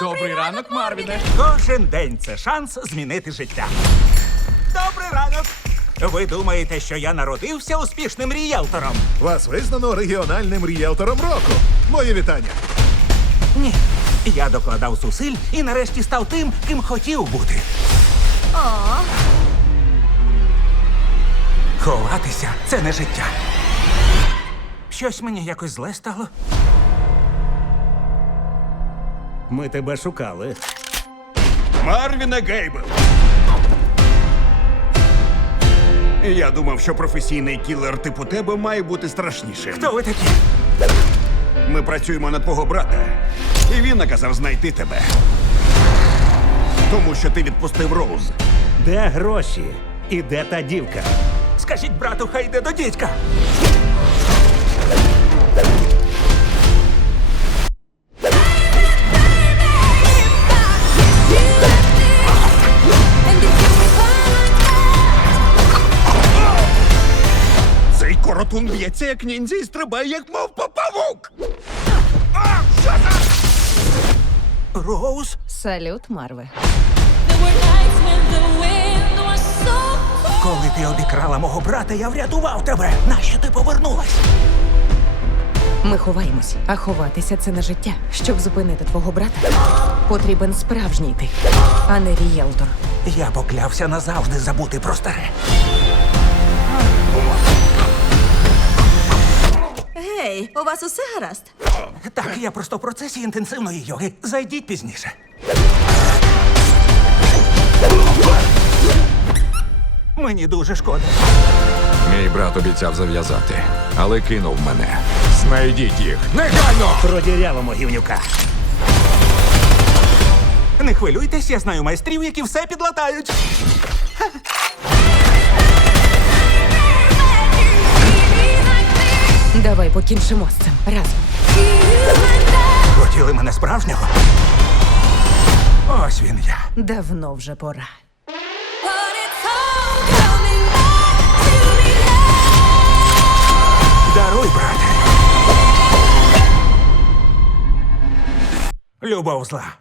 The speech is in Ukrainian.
Добрий ранок, Марвіне. Кожен день це шанс змінити життя. Добрий ранок! Ви думаєте, що я народився успішним ріелтором? Вас визнано регіональним ріелтором року. Моє вітання. Ні. Я докладав зусиль і нарешті став тим, ким хотів бути. О. Ховатися це не життя. Щось мені якось зле стало. Ми тебе шукали. Марвіна Гейбл. Я думав, що професійний кілер типу тебе має бути страшнішим. Хто ви такі? Ми працюємо на твого брата, і він наказав знайти тебе. Тому що ти відпустив Роуз. Де гроші? І де та дівка? Скажіть брату, хай йде до дідька. Шатун б'ється, як ніндзя і стрибає, як мов павук! А, що за... Роуз? Салют, Марве. Коли ти обікрала мого брата, я врятував тебе. Нащо ти повернулася? Ми ховаємося, а ховатися це на життя. Щоб зупинити твого брата, потрібен справжній ти, а не рієлтор. Я поклявся назавжди забути про старе. Ей, у вас усе гаразд? Так, я просто в процесі інтенсивної йоги. Зайдіть пізніше. Мені дуже шкода. Мій брат обіцяв зав'язати, але кинув мене. Знайдіть їх. Негайно! Продірявимо гівнюка. Не хвилюйтесь, я знаю майстрів, які все підлатають. покінчимо з цим разом. Хотіли мене справжнього? Ось він я. Давно вже пора. Даруй, брате. Любов зла.